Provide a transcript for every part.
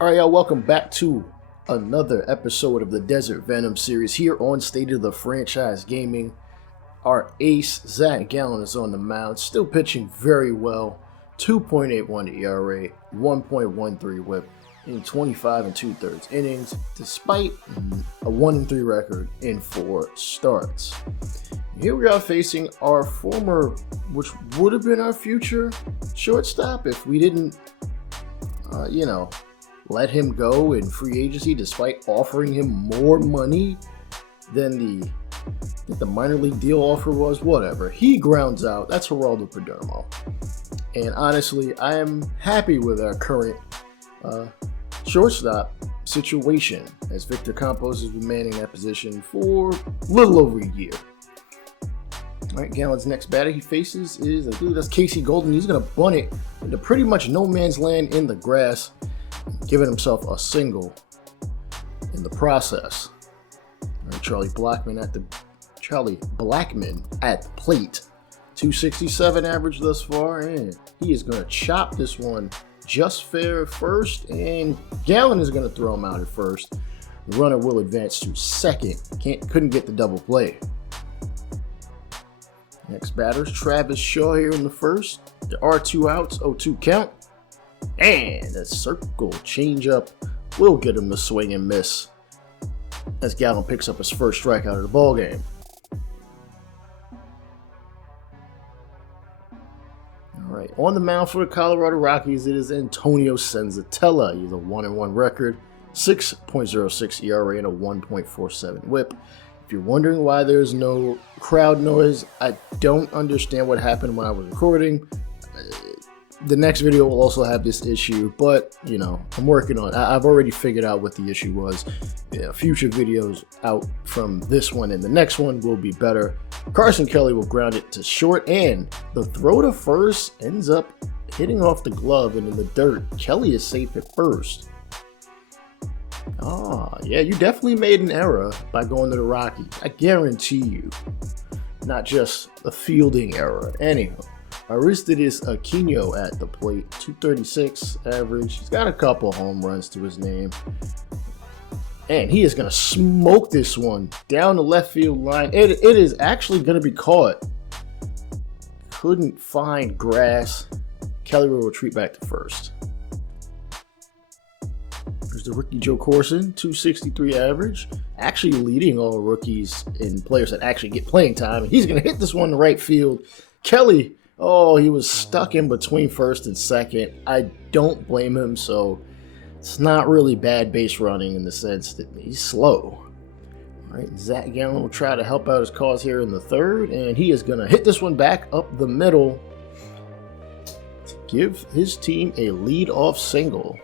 All right, y'all, welcome back to another episode of the Desert Venom series here on State of the Franchise Gaming. Our ace, Zach Gallen, is on the mound, still pitching very well. 2.81 ERA, 1.13 whip in 25 and 2/3 innings, despite a 1-3 record in 4 starts. Here we are facing our former, which would have been our future shortstop if we didn't, let him go in free agency despite offering him more money than the minor league deal offer was. Whatever. He grounds out. That's Geraldo Perdomo. And honestly, I am happy with our current shortstop situation, as Victor Campos has been manning that position for a little over a year. All right, Gallen's next batter he faces is, I believe that's Casey Golden. He's going to bunt it into pretty much no man's land in the grass, giving himself a single in the process. All right, Charlie Blackmon at the plate. 267 average thus far, and he is going to chop this one just fair at first, and Gallen is going to throw him out at first. The runner will advance to second. Couldn't get the double play. Next batter's Travis Shaw here in the first. There are 2 outs, 0-2 count. And a circle changeup will get him to swing and miss as Gallen picks up his first strikeout of the ballgame. All right, on the mound for the Colorado Rockies, it is Antonio Senzatella. He has a 1-1 record, 6.06 ERA, and a 1.47 whip. If you're wondering why there's no crowd noise, I don't understand what happened when I was recording. The next video will also have this issue, but, I'm working on it. I've already figured out what the issue was. Future videos out from this one and the next one will be better. Carson Kelly will ground it to short, and the throw to first ends up hitting off the glove and in the dirt. Kelly is safe at first. Yeah, you definitely made an error by going to the Rockies. I guarantee you. Not just a fielding error. Anyhow. Aristides Aquino at the plate, 236 average. He's got a couple home runs to his name. And he is going to smoke this one down the left field line. It is actually going to be caught. Couldn't find grass. Kelly will retreat back to first. There's the rookie Joe Corson, 263 average. Actually leading all rookies and players that actually get playing time. And he's going to hit this one to right field. Kelly... he was stuck in between first and second. I don't blame him, so it's not really bad base running in the sense that he's slow. All right, Zach Gallen will try to help out his cause here in the third, and he is going to hit this one back up the middle to give his team a lead-off single.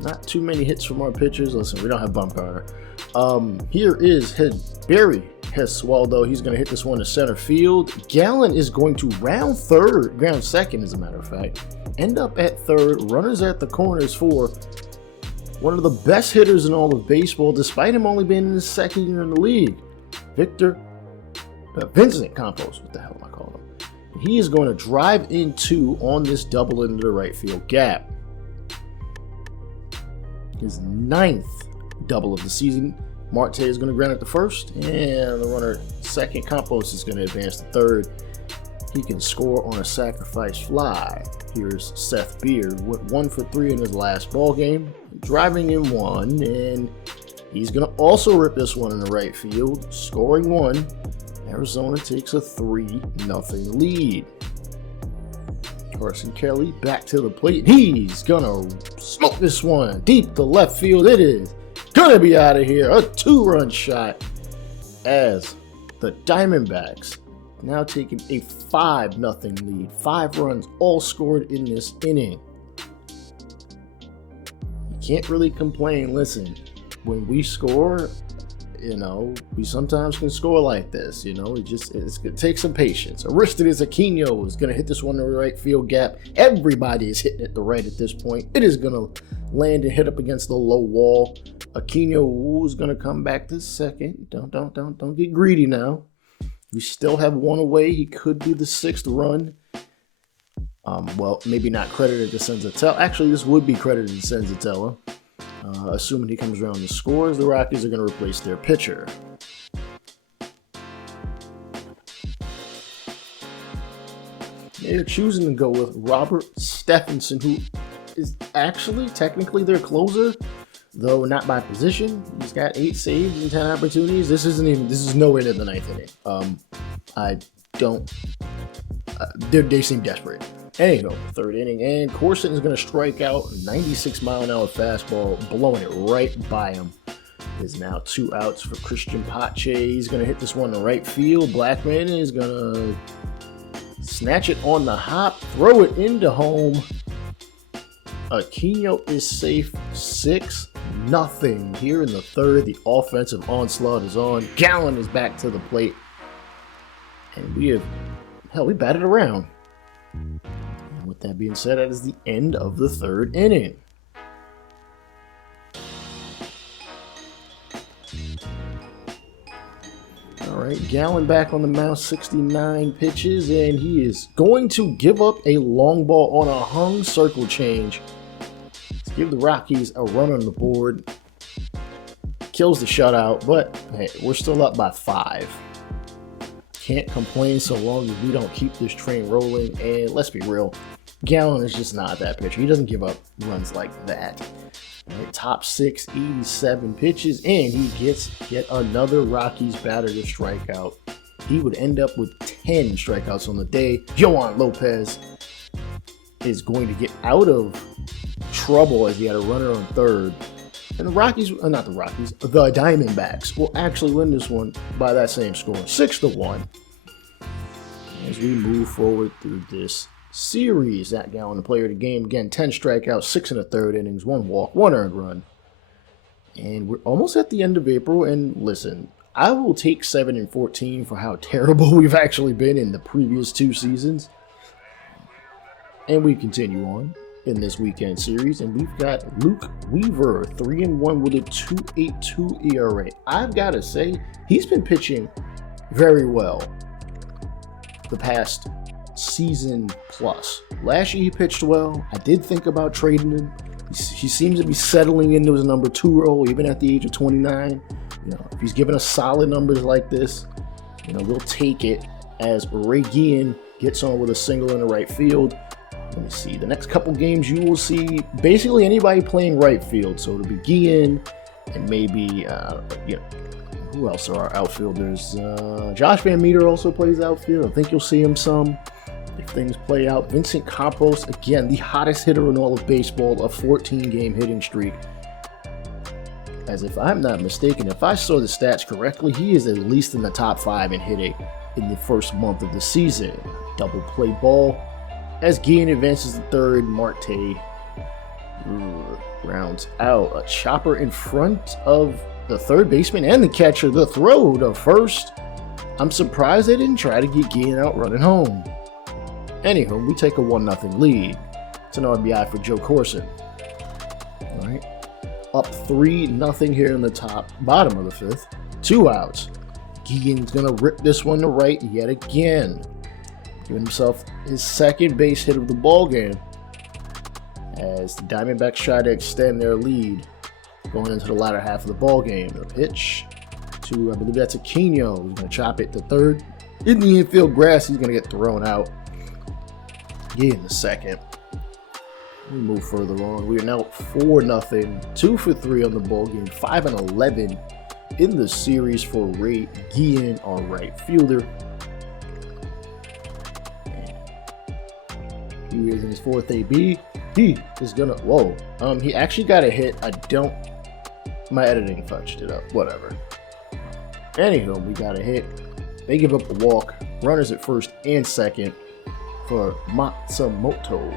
Not too many hits from our pitchers. Listen, we don't have Bumgarner. Here is Barry Gesualdo. He's going to hit this one to center field. Gallen is going to round second, as a matter of fact. End up at third. Runners at the corners for one of the best hitters in all of baseball, despite him only being in his second year in the league. Vincent Campos, what the hell am I calling him? He is going to drive in 2 on this double into the right field gap. His 9th double of the season. Marte is going to ground it to first, and the runner second, Campos, is going to advance to third. He can score on a sacrifice fly. Here's Seth Beard, went 1 for 3 in his last ball game, driving in 1, and he's going to also rip this one in the right field, scoring 1. Arizona takes a 3-0 lead. Carson Kelly back to the plate. He's going to smoke this one deep to left field. It is gonna be out of here. A 2-run shot as the Diamondbacks now taking a 5-0 lead. 5 runs all scored in this inning. You can't really complain. Listen, when we score, we sometimes can score like this. It's gonna take some patience. Aristides Aquino is gonna hit this one in the right field gap. Everybody is hitting it to right at this point. It is gonna land and hit up against the low wall. Aquino is gonna come back to second. Don't get greedy now. We still have one away. He could be the 6th run. Well, maybe not credited to Senzatella. Actually, this would be credited to Senzatella. Assuming he comes around and scores, the Rockies are going to replace their pitcher. They're choosing to go with Robert Stephenson, who is actually technically their closer, though not by position. He's got 8 saves and 10 opportunities. This is nowhere near the 9th inning. They seem desperate. Anyhow, 3rd inning, and Corson is going to strike out. 96-mile-an-hour fastball, blowing it right by him. There's now 2 outs for Christian Pache. He's going to hit this one to right field. Blackman is going to snatch it on the hop, throw it into home. Aquino is safe. 6-0 here in the 3rd. The offensive onslaught is on. Gallen is back to the plate. And we batted around. And with that being said, that is the end of the 3rd inning. All right, Gallen back on the mound, 69 pitches, and he is going to give up a long ball on a hung circle change to give the Rockies a run on the board. Kills the shutout, but hey, we're still up by 5. Can't complain so long as we don't keep this train rolling. And let's be real, Gallen is just not that pitcher. He doesn't give up runs like that. Right, top 6, 87 pitches, and he gets yet another Rockies batter to strike out. He would end up with 10 strikeouts on the day. Yohan Lopez is going to get out of trouble as he had a runner on 3rd. And the Diamondbacks will actually win this one by that same score, 6-1. As we move forward through this series, Zach Gallen, the player of the game, again, 10 strikeouts, 6 1/3 innings, 1 walk, 1 earned run. And we're almost at the end of April, and listen, I will take 7-14 for how terrible we've actually been in the previous 2 seasons. And we continue on in this weekend series, and we've got Luke Weaver, 3-1 with a 2.82 ERA. I've got to say, he's been pitching very well the past season plus. Last year he pitched well. I did think about trading him. He seems to be settling into his number 2 role, even at the age of 29. If he's giving us solid numbers like this, we'll take it as Ray Guillen gets on with a single in the right field. Let me see. The next couple games you will see basically anybody playing right field. So it'll be Guillen and maybe, who else are our outfielders? Josh Van Meter also plays outfield. I think you'll see him some if things play out. Vincent Campos, again, the hottest hitter in all of baseball, a 14-game hitting streak. As if I'm not mistaken, if I saw the stats correctly, he is at least in the top 5 in hitting in the first month of the season. Double play ball. As Guillen advances to 3rd, Marte rounds out a chopper in front of the 3rd baseman and the catcher. The throw to 1st. I'm surprised they didn't try to get Guillen out running home. Anywho, we take a 1-0 lead. It's an RBI for Joe Corson. All right. Up 3-0 here in the bottom of the 5th. 2 outs. Guillen's going to rip this one to right yet again. Giving himself his 2nd base hit of the ball game as the Diamondbacks try to extend their lead going into the latter half of the ball game. The pitch to, I believe that's Aquino. He's going to chop it to 3rd. In the infield grass, he's going to get thrown out. In the 2nd. We move further on. We are now 4-0, 2 for 3 on the ball game, 5-11 in the series for Ray Guillen, our right fielder. He is in his 4th AB. He is gonna. He actually got a hit. My editing fudged it up. Whatever. Anywho, we got a hit. They give up a walk. Runners at 1st and 2nd for Matsumoto.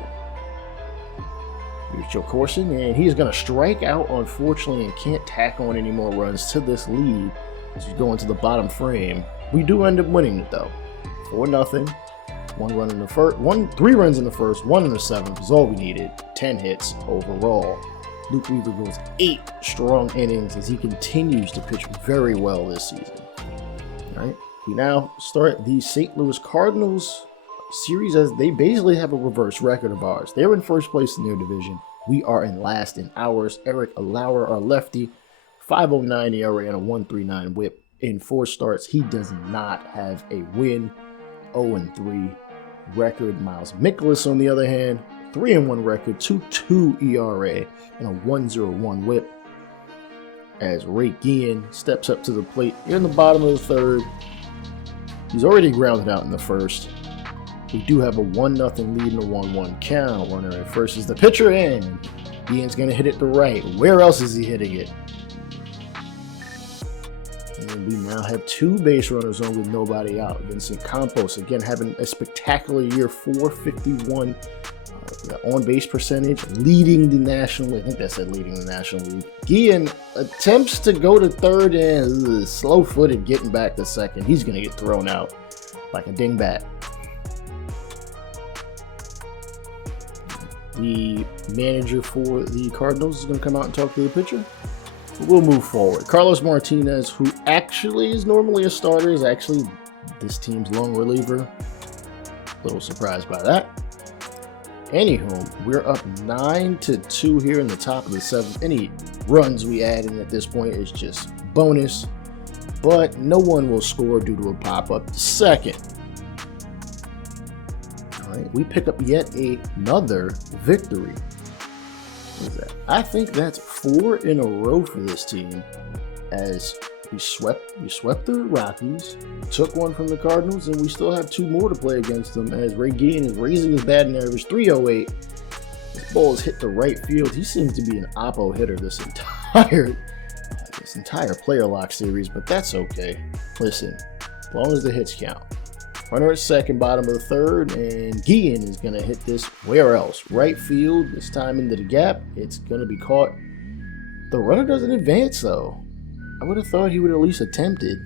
Here's Joe Corson, and he's going to strike out, unfortunately, and can't tack on any more runs to this lead as we go into the bottom frame. We do end up winning it, though. 4-0. 1 run in the first, 3 runs in the first, 1 in the 7th is all we needed. 10 hits overall. Luke Weaver goes 8 strong innings as he continues to pitch very well this season. All right, we now start the St. Louis Cardinals. series as they basically have a reverse record of ours. They're in first place in their division. We are in last in ours. Eric Lauer, our lefty, 5.09 ERA and a 1.39 WHIP in 4 starts. He does not have a win. 0-3 record. Miles Mikolas, on the other hand, 3-1 record, 2.2 ERA and a 1.01 WHIP. As Ray Guillen steps up to the plate in the bottom of the 3rd. He's already grounded out in the 1st. We do have a 1-0 lead in a 1-1 count. Runner at first is the pitcher, and Guillen's going to hit it to right. Where else is he hitting it? And we now have 2 base runners on with nobody out. Vincent Campos, again, having a spectacular year, 451 on-base percentage, leading the National League. I think that said leading the National League. Guillen attempts to go to 3rd and slow-footed getting back to 2nd. He's going to get thrown out like a dingbat. The manager for the Cardinals is going to come out and talk to the pitcher. We'll move forward. Carlos Martinez, who actually is normally a starter, is actually this team's lone reliever. A little surprised by that. Anywho, we're up 9-2 here in the top of the 7th. Any runs we add in at this point is just bonus, but no one will score due to a pop-up to 2nd. All right, we pick up yet another victory. What is that? I think that's 4 in a row for this team, as we swept the Rockies, took one from the Cardinals, and we still have 2 more to play against them, as Ray Guillen is raising his batting average, 308. This ball is hit to right field. He seems to be an oppo hitter this entire player lock series, but that's okay. Listen, as long as the hits count. Runner at 2nd, bottom of the 3rd, and Guillen is going to hit this where else? Right field, this time into the gap. It's going to be caught. The runner doesn't advance, though. I would have thought he would at least attempt it.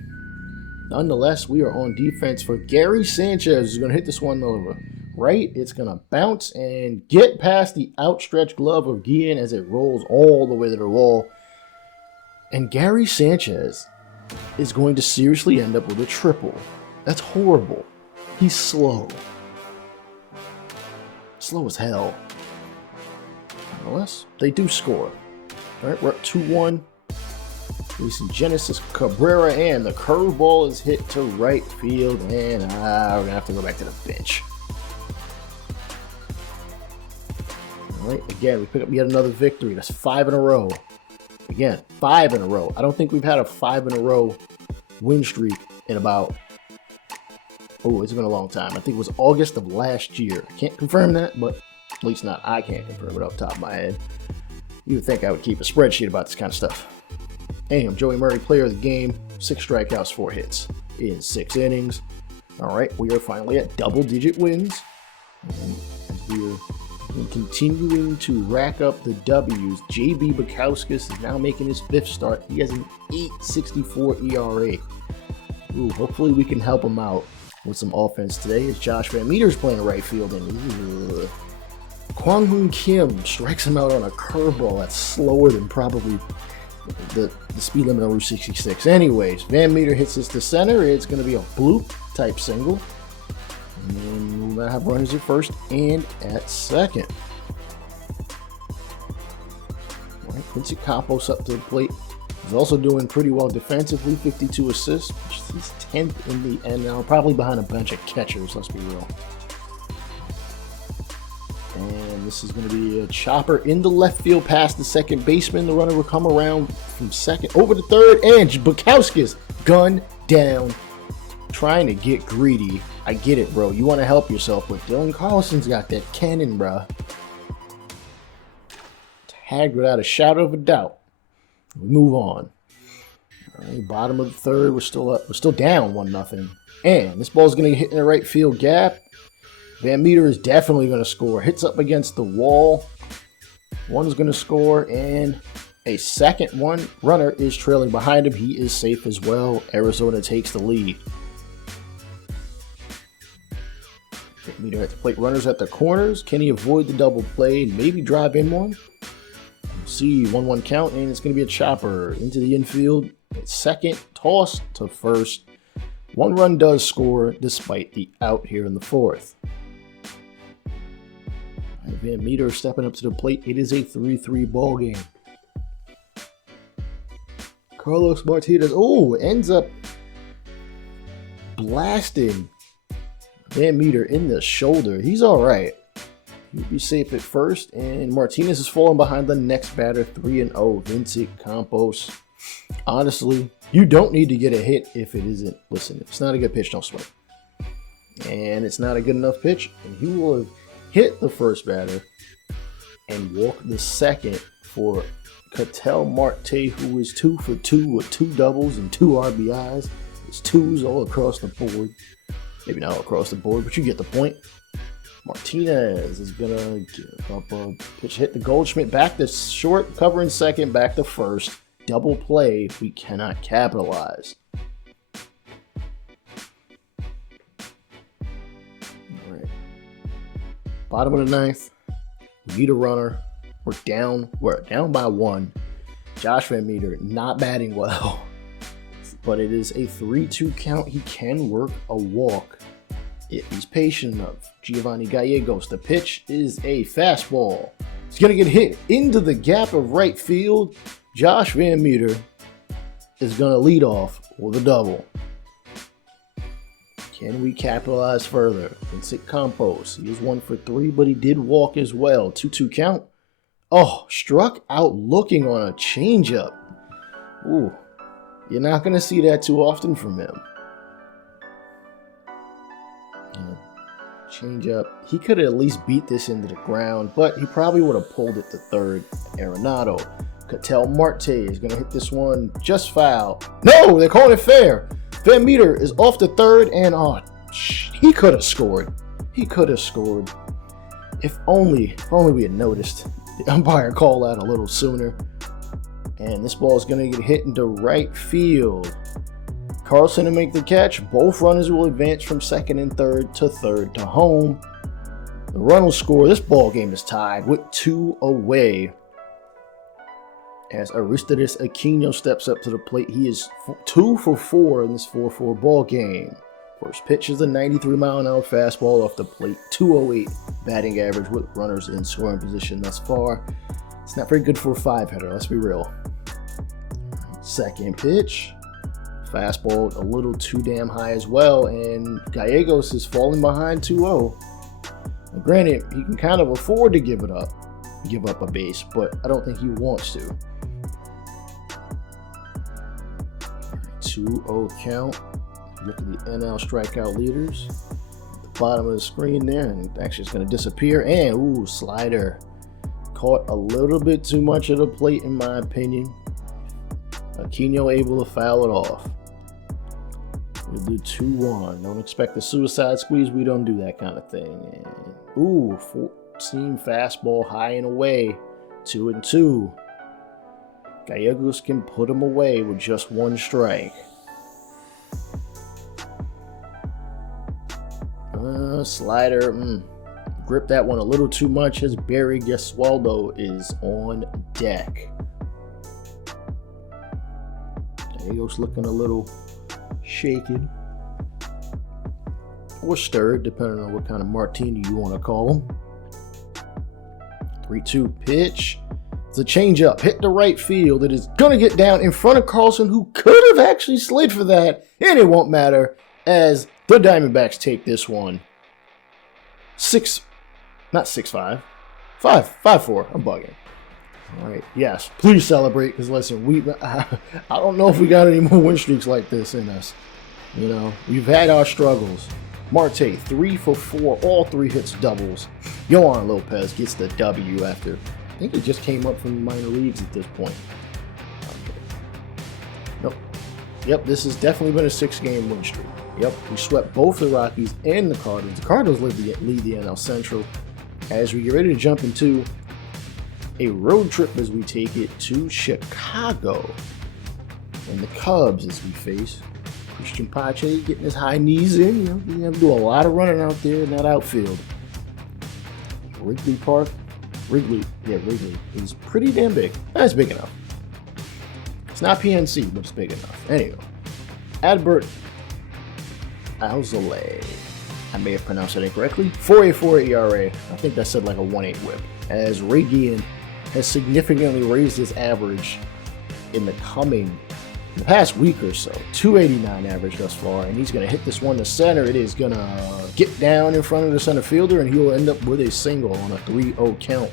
Nonetheless, we are on defense for Gary Sanchez, who's going to hit this one over. Right, it's going to bounce and get past the outstretched glove of Guillen as it rolls all the way to the wall. And Gary Sanchez is going to seriously end up with a triple. That's horrible. He's slow. Slow as hell. Nonetheless, they do score. All right, we're up 2-1. Releasing Genesis Cabrera, and the curveball is hit to right field, and we're going to have to go back to the bench. All right, again, we pick up yet another victory. That's 5 in a row. Again, 5 in a row. I don't think we've had a 5 in a row win streak in about, it's been a long time. I think it was August of last year. I can't confirm that, but at least not I can't confirm it off the top of my head. You would think I would keep a spreadsheet about this kind of stuff. Anyway, Joey Murray, player of the game, 6 strikeouts, 4 hits in 6 innings. All right, we are finally at double-digit wins. And we're continuing to rack up the W's. J.B. Bukowskis is now making his 5th start. He has an 8.64 ERA. Ooh, hopefully we can help him out with some offense today, as Josh Van Meter's playing right field, and Kwang Hoon Kim strikes him out on a curveball that's slower than probably the speed limit on Route 66. Anyways, Van Meter hits this to center. It's going to be a bloop type single. And then we'll have runners at 1st and at 2nd. All right, Vincent Campos up to the plate. He's also doing pretty well defensively, 52 assists. He's 10th in the NL, probably behind a bunch of catchers, let's be real. And this is going to be a chopper in the left field past the second baseman. The runner will come around from 2nd over to 3rd, and Bukowskis gunned down, trying to get greedy. I get it, bro. You want to help yourself, but Dylan Carlson's got that cannon, bro. Tagged without a shadow of a doubt. We move on. All right, bottom of the 3rd. We're still up. We're still down 1-0. And this ball's going to hit in the right field gap. Van Meter is definitely going to score. Hits up against the wall. One's going to score, and a second one runner is trailing behind him. He is safe as well. Arizona takes the lead. Van Meter at the plate. Runners at the corners. Can he avoid the double play and maybe drive in one? We'll see. 1-1 count, and it's going to be a chopper into the infield. It's 2nd, toss to 1st. 1 run does score despite the out here in the 4th. Van Meter stepping up to the plate. It is a 3-3 ball game. Carlos Martinez, ends up blasting Van Meter in the shoulder. He's all right. He'll be safe at first, and Martinez is falling behind the next batter, 3-0, Vincent Campos. Honestly, you don't need to get a hit if it isn't. Listen, if it's not a good pitch, don't sweat. And it's not a good enough pitch, and he will have hit the first batter and walk the second for Ketel Marte, who is 2 for 2 with 2 doubles and 2 RBIs. It's 2s all across the board. Maybe not all across the board, but you get the point. Martinez is going to give up a pitch, hit the Goldschmidt back to short, covering second, back to first. Double play, we cannot capitalize. All right. Bottom of the 9th, we need a runner. We're down by 1. Josh Van Meter not batting well, but it is a 3-2 count. He can work a walk if he's patient enough. Giovanni Gallegos, the pitch is a fastball. It's going to get hit into the gap of right field. Josh Van Meter is going to lead off with a double. Can we capitalize further? Vincent Campos, he is 1 for 3, but he did walk as well. 2-2 count. Struck out looking on a changeup. Ooh, you're not going to see that too often from him. Changeup. He could have at least beat this into the ground, but he probably would have pulled it to third. Arenado. Ketel Marte is going to hit this one just foul. No, they're calling it fair. Van Meter is off to third, and he could have scored. He could have scored. If only we had noticed the umpire call out a little sooner. And this ball is going to get hit into right field. Carlson to make the catch. Both runners will advance from second and third to home. The run will score. This ball game is tied with 2 away. As Aristides Aquino steps up to the plate, he is 2 for 4 in this 4-4 ball game. First pitch is a 93-mile-an-hour fastball off the plate, 208 batting average with runners in scoring position thus far. It's not very good for a 5-hitter, let's be real. Second pitch, fastball a little too damn high as well, and Gallegos is falling behind 2-0. Now, granted, he can kind of afford to give up a base, but I don't think he wants to. 2-0 count. Look at the NL strikeout leaders at the bottom of the screen there, and actually it's going to disappear. And slider caught a little bit too much of the plate in my opinion. Aquino able to foul it off. We'll do 2-1. Don't expect the suicide squeeze. We don't do that kind of thing. And 14 fastball high and away. 2-2. Gallegos can put him away with just 1 strike. Slider, gripped that one a little too much as Barry Gesualdo is on deck. Gallegos looking a little shaken or stirred, depending on what kind of martini you want to call him. 3-2 pitch. It's a changeup, hit the right field. It is going to get down in front of Carlson, who could have actually slid for that, and it won't matter as the Diamondbacks take this one. 5-4. I'm bugging. All right, yes, please celebrate, because listen, I don't know if we got any more win streaks like this in us. You know, we've had our struggles. Marte, 3 for 4, all 3 hits doubles. Yohan Lopez gets the W after, I think he just came up from the minor leagues at this point. Nope. Yep, this has definitely been a 6-game win streak. Yep, we swept both the Rockies and the Cardinals. The Cardinals lead the NL Central as we get ready to jump into a road trip as we take it to Chicago. And the Cubs as we face Christian Pache getting his high knees in. You know, you have to do a lot of running out there in that outfield. Wrigley is pretty damn big. That's big enough. It's not PNC, but it's big enough. Anyway, Adbert Alzolay. I may have pronounced that incorrectly. 4.84 ERA. I think that said like a 1.8 whip. As Ray Guillen has significantly raised his average in the past week or so. 289 average thus far, and he's going to hit this one to center. It is going to get down in front of the center fielder, and he'll end up with a single on a 3-0 count.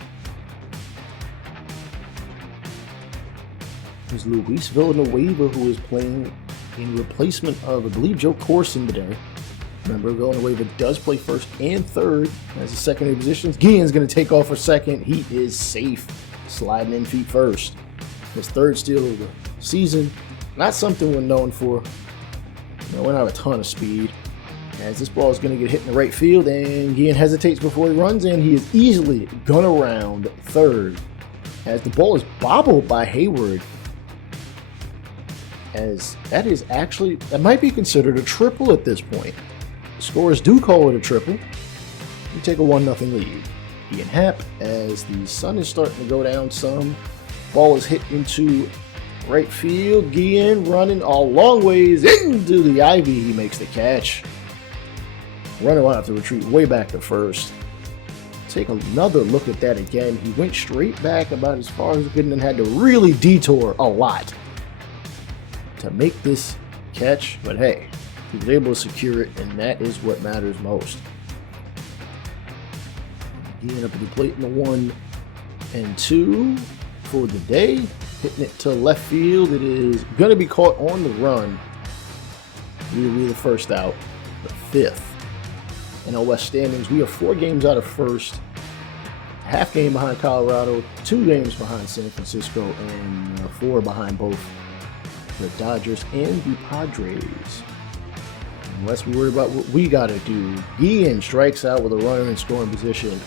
There's Luis Villanueva, who is playing in replacement of, I believe, Joe Corson today. Remember, Villanueva does play first and third as the secondary positions. Guillen's going to take off for second. He is safe, sliding in feet first. His third steal of the season. Not something we're known for. We don't have a ton of speed. As this ball is going to get hit in the right field, and Guillen hesitates before he runs in. He is easily gone around third. As the ball is bobbled by Hayward. As that might be considered a triple at this point. The scorers do call it a triple. You take a 1-0 lead. Ian Happ, as the sun is starting to go down some. Ball is hit into right field. Guillen running a long ways into the ivy. He makes the catch. Runner will have to retreat way back to first. Take another look at that again. He went straight back about as far as he could and had to really detour a lot to make this catch. But hey, he was able to secure it, and that is what matters most. Guillen up at the plate in the 1 and 2 for the day. Hitting it to left field. It is going to be caught on the run. It'll be the first out, the 5th. NL West standings, we are 4 games out of first. Half game behind Colorado, 2 games behind San Francisco, and 4 behind both the Dodgers and the Padres. Unless we worry about what we got to do. Guillen strikes out with a runner in scoring position.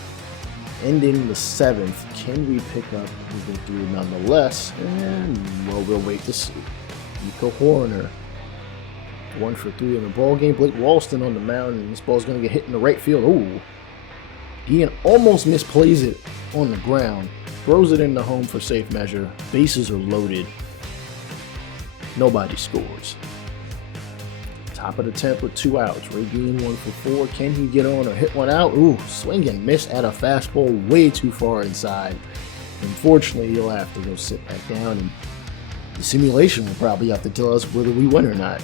Ending the 7th. Can we pick up the victory nonetheless? And, well, we'll wait to see. Nico Horner, 1 for 3 in the ball game. Blake Walston on the mound, and this ball's going to get hit in the right field. Ooh. Guillen almost misplays it on the ground. Throws it into home for safe measure. Bases are loaded. Nobody scores. Top of the 10th with 2 outs. Ray Guillen 1 for 4. Can he get on or hit one out? Ooh, swing and miss at a fastball way too far inside. Unfortunately, he'll have to go sit back down, and the simulation will probably have to tell us whether we win or not.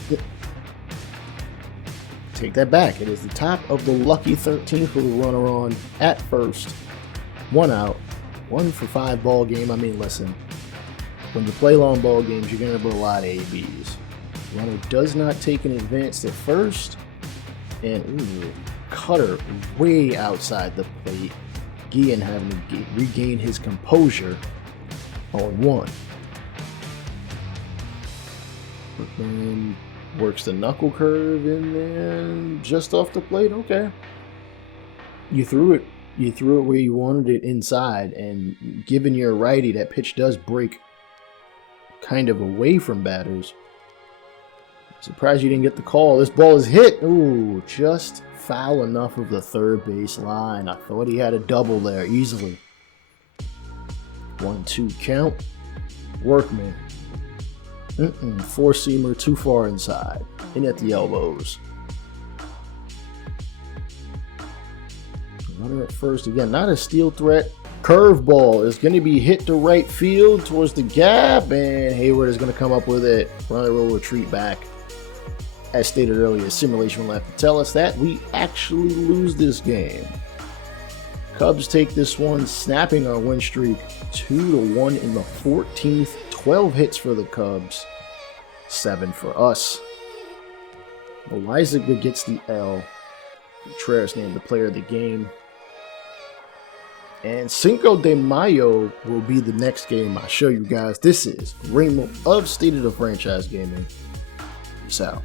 Take that back. It is the top of the lucky 13th with a runner on at first. 1 out. 1 for 5 ball game. I mean, listen. When you play long ball games, you're going to put a lot of ABs. Runner does not take an advance at first. And cutter way outside the plate. Guillen having to regain his composure on 1. And works the knuckle curve in there just off the plate. Okay. You threw it where you wanted it inside, and given you're a righty, that pitch does break kind of away from batters. Surprised you didn't get the call. This ball is hit. Ooh, just foul enough of the third base line. I thought he had a double there easily. 1-2 count. Workman. Four-seamer too far inside. In at the elbows. Runner at first again. Not a steal threat. Curveball is going to be hit to right field towards the gap, and Hayward is going to come up with it. Runner will retreat back. As stated earlier, simulation will have to tell us that we actually lose this game. Cubs take this one, snapping our win streak 2-1 in the 14th. 12 hits for the Cubs, 7 for us. Loizaga gets the L. Contreras named the player of the game. And Cinco de Mayo will be the next game I show you guys. This is Raymond of State of the Franchise Gaming. Peace out.